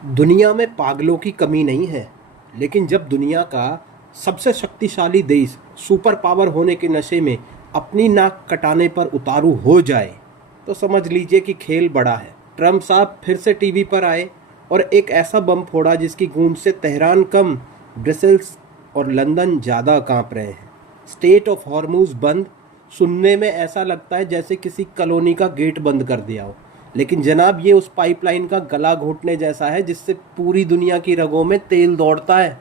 दुनिया में पागलों की कमी नहीं है, लेकिन जब दुनिया का सबसे शक्तिशाली देश सुपर पावर होने के नशे में अपनी नाक कटाने पर उतारू हो जाए, तो समझ लीजिए कि खेल बड़ा है। ट्रम्प साहब फिर से टीवी पर आए और एक ऐसा बम फोड़ा जिसकी गूंज से तेहरान कम, ब्रसेल्स और लंदन ज़्यादा कांप रहे हैं। स्टेट ऑफ हॉर्मूज बंद। सुनने में ऐसा लगता है जैसे किसी कॉलोनी का गेट बंद कर दिया हो, लेकिन जनाब ये उस पाइपलाइन का गला घोटने जैसा है जिससे पूरी दुनिया की रगों में तेल दौड़ता है।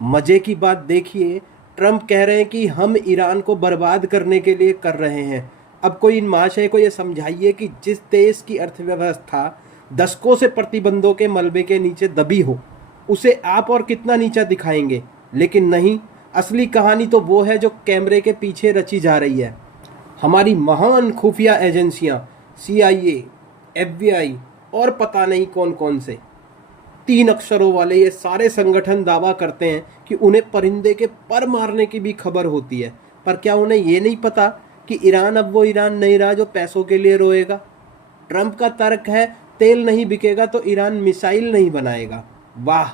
मज़े की बात देखिए, ट्रम्प कह रहे हैं कि हम ईरान को बर्बाद करने के लिए कर रहे हैं। अब कोई इन महाशय को ये समझाइए कि जिस देश की अर्थव्यवस्था दशकों से प्रतिबंधों के मलबे के नीचे दबी हो, उसे आप और कितना नीचा दिखाएंगे। लेकिन नहीं, असली कहानी तो वो है जो कैमरे के पीछे रची जा रही है। हमारी महान खुफिया एजेंसियां, CIA, FBI और पता नहीं कौन कौन से 3 अक्षरों वाले ये सारे संगठन दावा करते हैं कि उन्हें परिंदे के पर मारने की भी खबर होती है। पर क्या उन्हें ये नहीं पता कि ईरान अब वो ईरान नहीं रहा जो पैसों के लिए रोएगा। ट्रंप का तर्क है, तेल नहीं बिकेगा तो ईरान मिसाइल नहीं बनाएगा। वाह,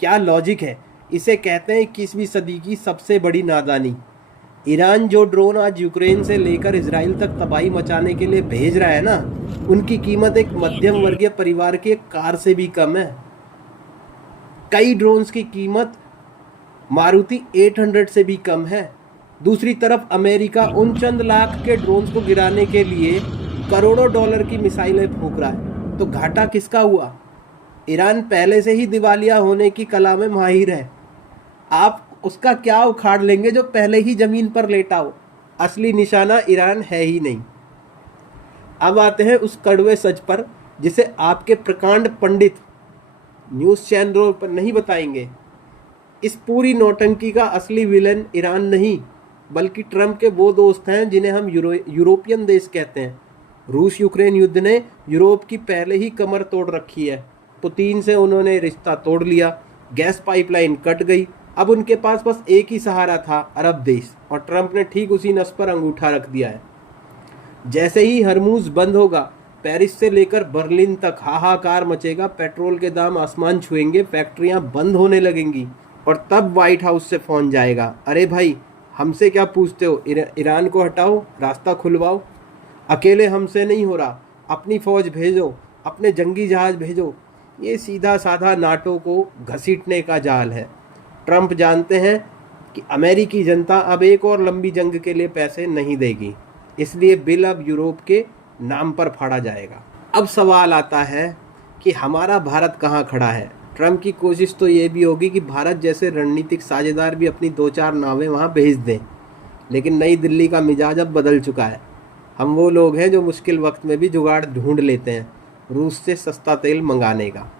क्या लॉजिक है। इसे कहते हैं 21वीं सदी की सबसे बड़ी नादानी। ईरान जो ड्रोन आज यूक्रेन से लेकर इजराइल तक तबाही मचाने के लिए भेज रहा है ना, उनकी कीमत एक मध्यम वर्गीय परिवार की एक कार से भी कम है। कई ड्रोन्स की कीमत मारुति 800 से भी कम है। दूसरी तरफ अमेरिका उन चंद लाख के ड्रोन्स को गिराने के लिए करोड़ों डॉलर की मिसाइलें फूंक रहा है, तो घाटा किसका हुआ। ईरान पहले से ही दिवालिया होने की कला में माहिर है। आप उसका क्या उखाड़ लेंगे जो पहले ही जमीन पर लेटा हो। असली निशाना ईरान है ही नहीं। अब आते हैं उस कड़वे सच पर जिसे आपके प्रकांड पंडित न्यूज़ चैनलों पर नहीं बताएंगे। इस पूरी नौटंकी का असली विलन ईरान नहीं, बल्कि ट्रंप के वो दोस्त हैं जिन्हें हम यूरोपियन देश कहते हैं। रूस यूक्रेन युद्ध ने यूरोप की पहले ही कमर तोड़ रखी है। पुतिन से उन्होंने रिश्ता तोड़ लिया, गैस पाइपलाइन कट गई। अब उनके पास बस एक ही सहारा था, अरब देश, और ट्रंप ने ठीक उसी नस पर अंगूठा रख दिया है। जैसे ही हरमूज बंद होगा, पेरिस से लेकर बर्लिन तक हाहाकार मचेगा। पेट्रोल के दाम आसमान छुएंगे, फैक्ट्रियां बंद होने लगेंगी, और तब व्हाइट हाउस से फोन जाएगा, अरे भाई हमसे क्या पूछते हो, ईरान को हटाओ, रास्ता खुलवाओ। अकेले हमसे नहीं हो रहा, अपनी फौज भेजो, अपने जंगी जहाज भेजो। ये सीधा साधा नाटो को घसीटने का जाल है। ट्रंप जानते हैं कि अमेरिकी जनता अब एक और लंबी जंग के लिए पैसे नहीं देगी, इसलिए बिल अब यूरोप के नाम पर फाड़ा जाएगा। अब सवाल आता है कि हमारा भारत कहाँ खड़ा है। ट्रंप की कोशिश तो ये भी होगी कि भारत जैसे रणनीतिक साझेदार भी अपनी 2-4 नावें वहाँ भेज दें, लेकिन नई दिल्ली का मिजाज अब बदल चुका है। हम वो लोग हैं जो मुश्किल वक्त में भी जुगाड़ ढूंढ लेते हैं, रूस से सस्ता तेल मंगाने का।